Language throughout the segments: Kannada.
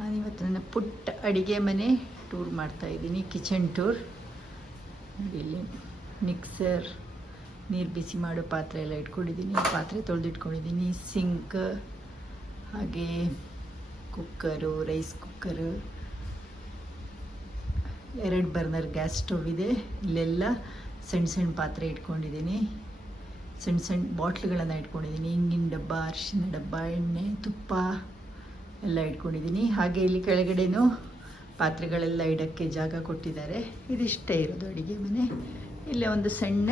ನಾನಿವತ್ತು ನನ್ನ ಪುಟ್ಟ ಅಡುಗೆ ಮನೆ ಟೂರ್ ಮಾಡ್ತಾಯಿದ್ದೀನಿ, ಕಿಚನ್ ಟೂರ್. ನೋಡಿ, ಇಲ್ಲಿ ಮಿಕ್ಸರ್, ನೀರು ಬಿಸಿ ಮಾಡೋ ಪಾತ್ರೆ ಎಲ್ಲ ಇಟ್ಕೊಂಡಿದ್ದೀನಿ, ಪಾತ್ರೆ ತೊಳೆದಿಟ್ಕೊಂಡಿದ್ದೀನಿ, ಸಿಂಕ್, ಹಾಗೆ cooker, rice cooker, 2 burner gas stove ಇದೆ. ಇಲ್ಲೆಲ್ಲ ಸಣ್ಣ ಸಣ್ಣ ಪಾತ್ರೆ ಇಟ್ಕೊಂಡಿದ್ದೀನಿ, ಸಣ್ಣ ಸಣ್ಣ ಬಾಟ್ಲುಗಳನ್ನು ಇಟ್ಕೊಂಡಿದ್ದೀನಿ, ಹಿಂಗಿನ ಡಬ್ಬ, ಅರಿಶಿನ ಡಬ್ಬ, ಎಣ್ಣೆ, ತುಪ್ಪ ಎಲ್ಲ ಇಟ್ಕೊಂಡಿದ್ದೀನಿ. ಹಾಗೆ ಇಲ್ಲಿ ಕೆಳಗಡೆನೂ ಪಾತ್ರೆಗಳೆಲ್ಲ ಇಡೋಕ್ಕೆ ಜಾಗ ಕೊಟ್ಟಿದ್ದಾರೆ. ಇದಿಷ್ಟೇ ಇರೋದು ಅಡುಗೆ ಮನೆ. ಇಲ್ಲೇ ಒಂದು ಸಣ್ಣ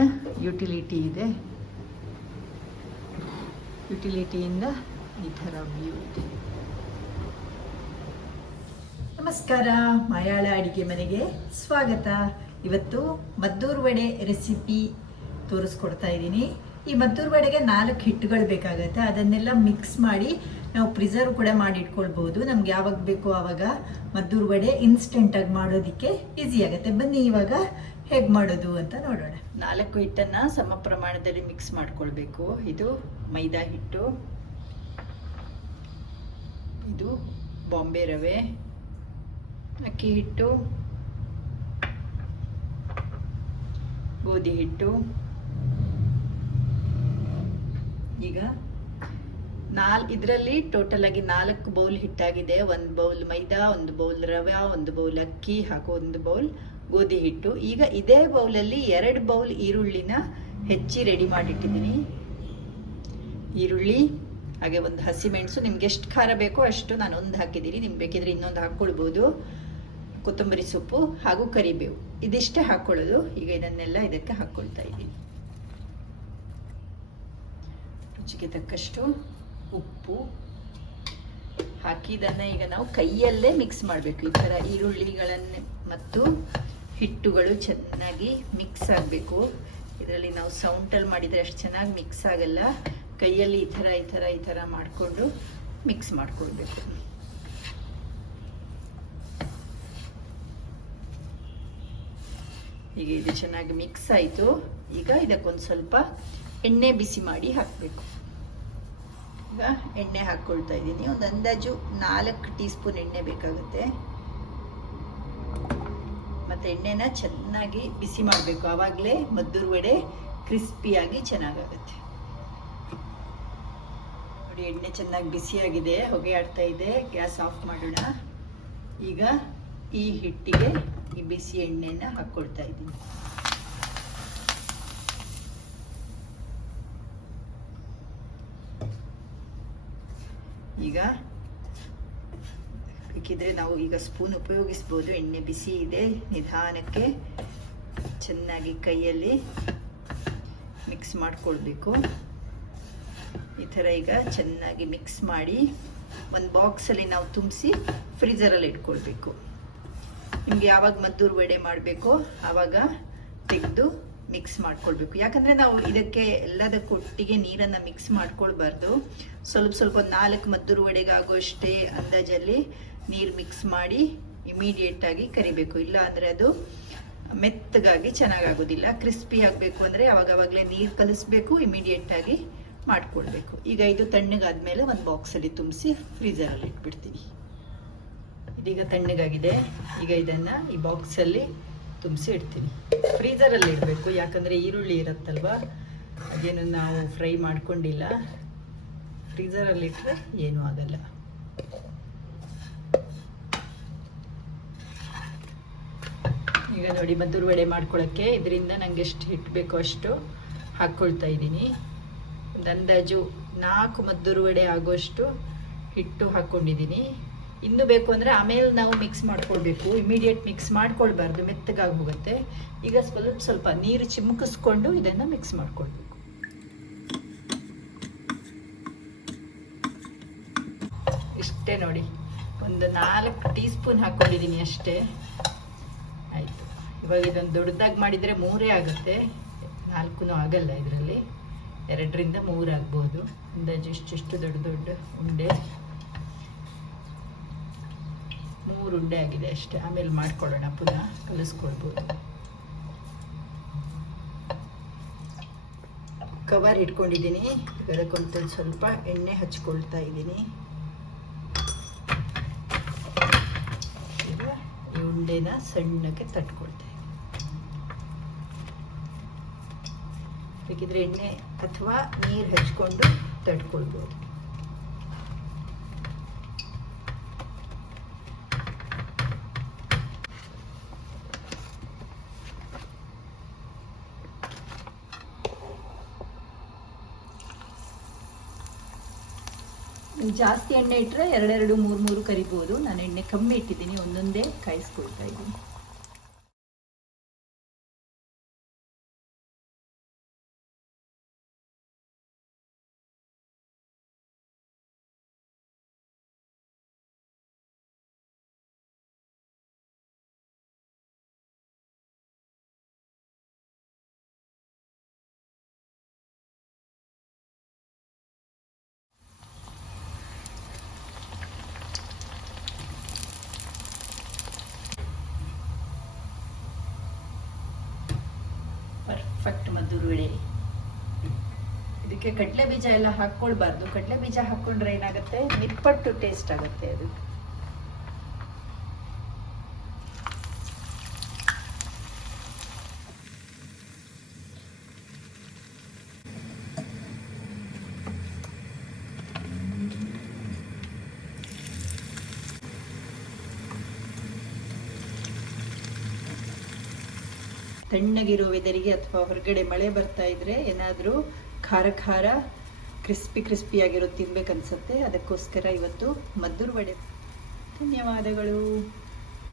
ಯುಟಿಲಿಟಿ ಇದೆ, ಯುಟಿಲಿಟಿಯಿಂದ ಈ ಥರ ವ್ಯೂ ಇದೆ. ನಮಸ್ಕಾರ, ಮಲಯಾಳ ಅಡುಗೆ ಮನೆಗೆ ಸ್ವಾಗತ. ಇವತ್ತು ಮದ್ದೂರು ವಡೆ ರೆಸಿಪಿ ತೋರಿಸ್ಕೊಡ್ತಾ ಇದ್ದೀನಿ. ಈ ಮದ್ದೂರು ವಡೆಗೆ 4 ಹಿಟ್ಟುಗಳು ಬೇಕಾಗುತ್ತೆ. ಅದನ್ನೆಲ್ಲ ಮಿಕ್ಸ್ ಮಾಡಿ ನಾವು ಪ್ರಿಸರ್ವ್ ಕೂಡ ಮಾಡಿ ಇಟ್ಕೊಳ್ಬೋದು. ನಮ್ಗೆ ಯಾವಾಗ ಬೇಕೋ ಆವಾಗ ಮದ್ದೂರು ವಡೆ ಇನ್ಸ್ಟೆಂಟಾಗಿ ಮಾಡೋದಕ್ಕೆ ಈಸಿ ಆಗುತ್ತೆ. ಬನ್ನಿ ಇವಾಗ ಹೇಗೆ ಮಾಡೋದು ಅಂತ ನೋಡೋಣ. 4 ಹಿಟ್ಟನ್ನು ಸಮ ಪ್ರಮಾಣದಲ್ಲಿ ಮಿಕ್ಸ್ ಮಾಡ್ಕೊಳ್ಬೇಕು. ಇದು ಮೈದಾ ಹಿಟ್ಟು, ಇದು ಬಾಂಬೆ ರವೆ, ಅಕ್ಕಿ ಹಿಟ್ಟು, ಗೋಧಿ ಹಿಟ್ಟು. ಈಗ ಇದರಲ್ಲಿ ಟೋಟಲ್ ಆಗಿ 4 ಬೌಲ್ ಹಿಟ್ಟಾಗಿದೆ. 1 ಬೌಲ್ ಮೈದಾ, 1 ಬೌಲ್ ರವೆ, 1 ಬೌಲ್ ಅಕ್ಕಿ, ಹಾಗೂ 1 ಬೌಲ್ ಗೋಧಿ ಹಿಟ್ಟು. ಈಗ ಇದೇ ಬೌಲಲ್ಲಿ 2 ಬೌಲ್ ಈರುಳ್ಳಿನ ಹೆಚ್ಚಿ ರೆಡಿ ಮಾಡಿಟ್ಟಿದ್ದೀನಿ. ಈರುಳ್ಳಿ, ಹಾಗೆ 1 ಹಸಿಮೆಣಸು, ನಿಮ್ಗೆ ಎಷ್ಟು ಖಾರ ಬೇಕೋ ಅಷ್ಟು ನಾನು 1 ಹಾಕಿದ್ದೀನಿ. ನಿಮ್ಗೆ ಬೇಕಿದ್ರೆ ಇನ್ನೊಂದು ಹಾಕ್ಕೊಳ್ಬೋದು. ಕೊತ್ತಂಬರಿ ಸೊಪ್ಪು ಹಾಗೂ ಕರಿಬೇವು, ಇದಿಷ್ಟೇ ಹಾಕ್ಕೊಳ್ಳೋದು. ಈಗ ಇದನ್ನೆಲ್ಲ ಇದಕ್ಕೆ ಹಾಕ್ಕೊಳ್ತಾ ಇದ್ದೀನಿ. ರುಚಿಗೆ ತಕ್ಕಷ್ಟು ಉಪ್ಪು ಹಾಕಿ ಇದನ್ನು ಈಗ ನಾವು ಕೈಯಲ್ಲೇ ಮಿಕ್ಸ್ ಮಾಡಬೇಕು. ಈ ಥರ ಈರುಳ್ಳಿಗಳನ್ನು ಮತ್ತು ಹಿಟ್ಟುಗಳು ಚೆನ್ನಾಗಿ ಮಿಕ್ಸ್ ಆಗಬೇಕು. ಇದರಲ್ಲಿ ನಾವು ಸೌಂಟಲ್ಲಿ ಮಾಡಿದರೆ ಅಷ್ಟು ಚೆನ್ನಾಗಿ ಮಿಕ್ಸ್ ಆಗಲ್ಲ. ಕೈಯಲ್ಲಿ ಈ ಥರ ಮಾಡಿಕೊಂಡು ಮಿಕ್ಸ್ ಮಾಡ್ಕೊಳ್ಬೇಕು. ಈಗ ಇದು ಚೆನ್ನಾಗಿ ಮಿಕ್ಸ್ ಆಯಿತು. ಈಗ ಇದಕ್ಕೊಂದು ಸ್ವಲ್ಪ ಎಣ್ಣೆ ಬಿಸಿ ಮಾಡಿ ಹಾಕಬೇಕು. ಈಗ ಎಣ್ಣೆ ಹಾಕ್ಕೊಳ್ತಾ ಇದ್ದೀನಿ. ಒಂದು ಅಂದಾಜು 4 ಟೀ ಸ್ಪೂನ್ ಎಣ್ಣೆ ಬೇಕಾಗುತ್ತೆ. ಮತ್ತು ಎಣ್ಣೆನ ಚೆನ್ನಾಗಿ ಬಿಸಿ ಮಾಡಬೇಕು, ಆವಾಗಲೇ ಮದ್ದೂರು ವಡೆ ಕ್ರಿಸ್ಪಿಯಾಗಿ ಚೆನ್ನಾಗಾಗುತ್ತೆ. ನೋಡಿ, ಎಣ್ಣೆ ಚೆನ್ನಾಗಿ ಬಿಸಿಯಾಗಿದೆ, ಹೊಗೆ ಆಡ್ತಾ ಇದೆ. ಗ್ಯಾಸ್ ಆಫ್ ಮಾಡೋಣ. ಈಗ ಈ ಹಿಟ್ಟಿಗೆ ಈ ಬಿಸಿ ಎಣ್ಣೆನ ಹಾಕ್ಕೊಳ್ತಾ ಇದ್ದೀನಿ. ಈಗ ಬೇಕಿದ್ರೆ ನಾವು ಈಗ ಸ್ಪೂನ್ ಉಪಯೋಗಿಸ್ಬೋದು. ಎಣ್ಣೆ ಬಿಸಿ ಇದೆ. ನಿಧಾನಕ್ಕೆ ಚೆನ್ನಾಗಿ ಕೈಯಲ್ಲಿ ಮಿಕ್ಸ್ ಮಾಡಿಕೊಳ್ಬೇಕು. ಈ ಥರ ಈಗ ಚೆನ್ನಾಗಿ ಮಿಕ್ಸ್ ಮಾಡಿ ಒಂದು ಬಾಕ್ಸಲ್ಲಿ ನಾವು ತುಂಬಿಸಿ ಫ್ರೀಜರಲ್ಲಿ ಇಟ್ಕೊಳ್ಬೇಕು. ನಿಮಗೆ ಯಾವಾಗ ಮದ್ದೂರು ವಡೆ ಮಾಡಬೇಕೋ ಆವಾಗ ತೆಗೆದು ಮಿಕ್ಸ್ ಮಾಡ್ಕೊಳ್ಬೇಕು. ಯಾಕಂದರೆ ನಾವು ಇದಕ್ಕೆ ಎಲ್ಲದಕ್ಕೂ ಒಟ್ಟಿಗೆ ನೀರನ್ನು ಮಿಕ್ಸ್ ಮಾಡ್ಕೊಳ್ಬಾರ್ದು. ಸ್ವಲ್ಪ 4 ಮದ್ದೂರು ವಡೆಗೆ ಆಗೋಷ್ಟೇ ಅಂದಾಜಲ್ಲಿ ನೀರು ಮಿಕ್ಸ್ ಮಾಡಿ ಇಮಿಡಿಯೇಟಾಗಿ ಕರಿಬೇಕು. ಇಲ್ಲ ಅಂದರೆ ಅದು ಮೆತ್ತಗಾಗಿ ಚೆನ್ನಾಗಾಗೋದಿಲ್ಲ. ಕ್ರಿಸ್ಪಿ ಆಗಬೇಕು ಅಂದರೆ ಅವಾಗವಾಗಲೇ ನೀರು ಕಲಿಸ್ಬೇಕು, ಇಮಿಡಿಯೇಟಾಗಿ ಮಾಡ್ಕೊಳ್ಬೇಕು. ಈಗ ಇದು ತಣ್ಣಗಾದ್ಮೇಲೆ ಒಂದು ಬಾಕ್ಸಲ್ಲಿ ತುಂಬಿಸಿ ಫ್ರೀಜರಲ್ಲಿ ಇಟ್ಬಿಡ್ತೀನಿ. ಇದೀಗ ತಣ್ಣಗಾಗಿದೆ. ಈಗ ಇದನ್ನು ಈ ಬಾಕ್ಸಲ್ಲಿ ತುಂಬಿಸಿ ಇಡ್ತೀನಿ. ಫ್ರೀಜರಲ್ಲಿ ಇಡಬೇಕು, ಯಾಕಂದರೆ ಈರುಳ್ಳಿ ಇರುತ್ತಲ್ವ, ಅದೇನು ನಾವು ಫ್ರೈ ಮಾಡ್ಕೊಂಡಿಲ್ಲ. ಫ್ರೀಜರಲ್ಲಿ ಇಟ್ಟರೆ ಏನೂ ಆಗಲ್ಲ. ಈಗ ನೋಡಿ, ಮದ್ದೂರು ವಡೆ ಮಾಡ್ಕೊಳ್ಳೋಕ್ಕೆ ಇದರಿಂದ ನನಗೆ ಎಷ್ಟು ಹಿಟ್ಟು ಬೇಕೋ ಅಷ್ಟು ಹಾಕ್ಕೊಳ್ತಾ ಇದ್ದೀನಿ. ಒಂದು ಅಂದಾಜು 4 ಮದ್ದೂರು ವಡೆ ಆಗೋಷ್ಟು ಹಿಟ್ಟು ಹಾಕ್ಕೊಂಡಿದ್ದೀನಿ. ಇನ್ನೂ ಬೇಕು ಅಂದರೆ ಆಮೇಲೆ ನಾವು ಮಿಕ್ಸ್ ಮಾಡ್ಕೊಳ್ಬೇಕು. ಇಮಿಡಿಯೇಟ್ ಮಿಕ್ಸ್ ಮಾಡ್ಕೊಳ್ಬಾರ್ದು, ಮೆತ್ತಗಾಗಿ ಹೋಗುತ್ತೆ. ಈಗ ಸ್ವಲ್ಪ ನೀರು ಚಿಮುಕಿಸ್ಕೊಂಡು ಇದನ್ನು ಮಿಕ್ಸ್ ಮಾಡ್ಕೊಳ್ಬೇಕು. ಇಷ್ಟೇ ನೋಡಿ, ಒಂದು 4 ಟೀ ಸ್ಪೂನ್ ಹಾಕ್ಕೊಂಡಿದ್ದೀನಿ ಅಷ್ಟೇ. ಆಯಿತು. ಇವಾಗ ಇದೊಂದು ದೊಡ್ಡದಾಗಿ ಮಾಡಿದರೆ 3 ಆಗುತ್ತೆ, 4 ಆಗಲ್ಲ. ಇದರಲ್ಲಿ 2ರಿಂದ 3 ಆಗ್ಬೋದು. ಅಂದಾಜು ಇಷ್ಟು ದೊಡ್ಡ ಉಂಡೆ, 3 ಉಂಡೆ ಆಗಿದೆ ಅಷ್ಟೇ. ಆಮೇಲೆ ಮಾಡ್ಕೊಳ್ಳೋಣ, ಪುನಃ ಕಲಿಸ್ಕೊಳ್ಬೋದು. ಕವರ್ ಇಟ್ಕೊಂಡಿದ್ದೀನಿ. ಅದಕ್ಕೊಂದು ಸ್ವಲ್ಪ ಎಣ್ಣೆ ಹಚ್ಕೊಳ್ತಾ ಇದ್ದೀನಿ. ಉಂಡೆನ ಸಣ್ಣಕ್ಕೆ ತಟ್ಕೊಳ್ತಾ ಇದ್ದೀನಿ. ಬೇಕಿದ್ರೆ ಎಣ್ಣೆ ಅಥವಾ ನೀರು ಹಚ್ಕೊಂಡು ತಟ್ಕೊಳ್ಬೋದು. ಜಾಸ್ತಿ ಎಣ್ಣೆ ಇಟ್ಟರೆ 2 3 ಕರಿಬೋದು. ನಾನು ಎಣ್ಣೆ ಕಮ್ಮಿ ಇಟ್ಟಿದ್ದೀನಿ, ಒಂದೊಂದೇ ಕಾಯಿಸ್ಕೊಳ್ತಾ ಇದ್ದೀನಿ. ಪರ್ಫೆಕ್ಟ್ ಮದ್ದೂರು ವಡೆ. ಇದಕ್ಕೆ ಕಡಲೆ ಬೀಜ ಎಲ್ಲ ಹಾಕ್ಕೊಳ್ಬಾರ್ದು. ಕಡಲೆ ಬೀಜ ಹಾಕ್ಕೊಂಡ್ರೆ ಏನಾಗುತ್ತೆ, ನಿಪ್ಪಟ್ಟು ಟೇಸ್ಟ್ ಆಗುತ್ತೆ ಅದು. ತಣ್ಣಗಿರೋ ವೆದರಿಗೆ ಅಥವಾ ಹೊರಗಡೆ ಮಳೆ ಬರ್ತಾ ಇದ್ರೆ ಏನಾದರೂ ಖಾರ ಖಾರ ಕ್ರಿಸ್ಪಿಯಾಗಿರೋ ತಿನ್ಬೇಕನ್ಸುತ್ತೆ. ಅದಕ್ಕೋಸ್ಕರ ಇವತ್ತು ಮದ್ದೂರು ವಡೆ. ಧನ್ಯವಾದಗಳು.